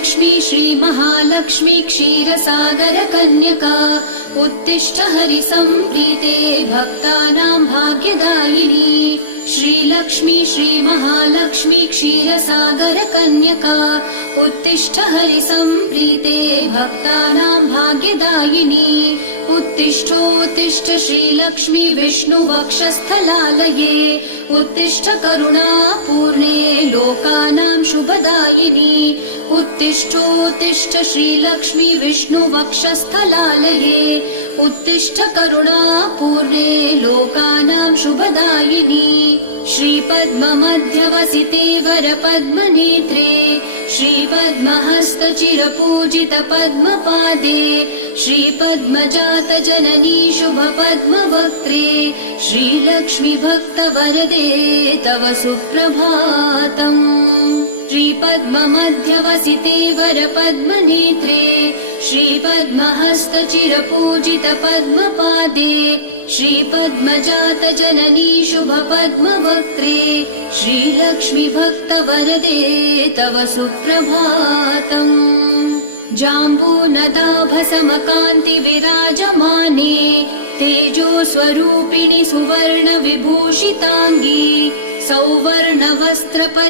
श्रीलक्ष्मी श्रीमहालक्ष्मी क्षीरसागर कन्यका उत्तिष्ठ हरिसम्प्रीते भक्तानां भाग्यदायिनी। श्रीलक्ष्मी श्रीमहालक्ष्मी क्षीरसागर कन्यका उत्तिष्ठ हरिसम्प्रीते भक्तानां भाग्यदायिनी। उत्तिष्ठोत्तिष्ठ श्रीलक्ष्मी विष्णुवक्षस्थलालये उत्तिष्ठ करुणापूर्णे लोकानां शुभदायिनी। उत्तिष्ठोत्तिष्ठ श्रीलक्ष्मी विष्णुवक्षस्थलालये उत्तिष्ठ करुणापूर्णे लोकानां शुभदायिनी। श्रीपद्ममध्यवसिते वरपद्मनेत्रे श्रीपद्महस्तचिरपूजित पद्मपादे श्रीपद्मजात जननी शुभपद्मवक्त्रे श्रीलक्ष्मी भक्तवरदे तव सुप्रभातम्। श्रीपद्ममध्यवसिते वरपद्मनेत्रे श्रीपद्महस्तचिरपूजित पद्मपादे श्रीपद्मजात जननी शुभपद्मवक्त्रे श्रीलक्ष्मी भक्तवरदे तव सुप्रभातम्। जाम्बूनदाभसमकान्ति विराजमाने तेजो स्वरूपिणि सुवर्ण विभूषिताङ्गी सौवर्णवस्त्र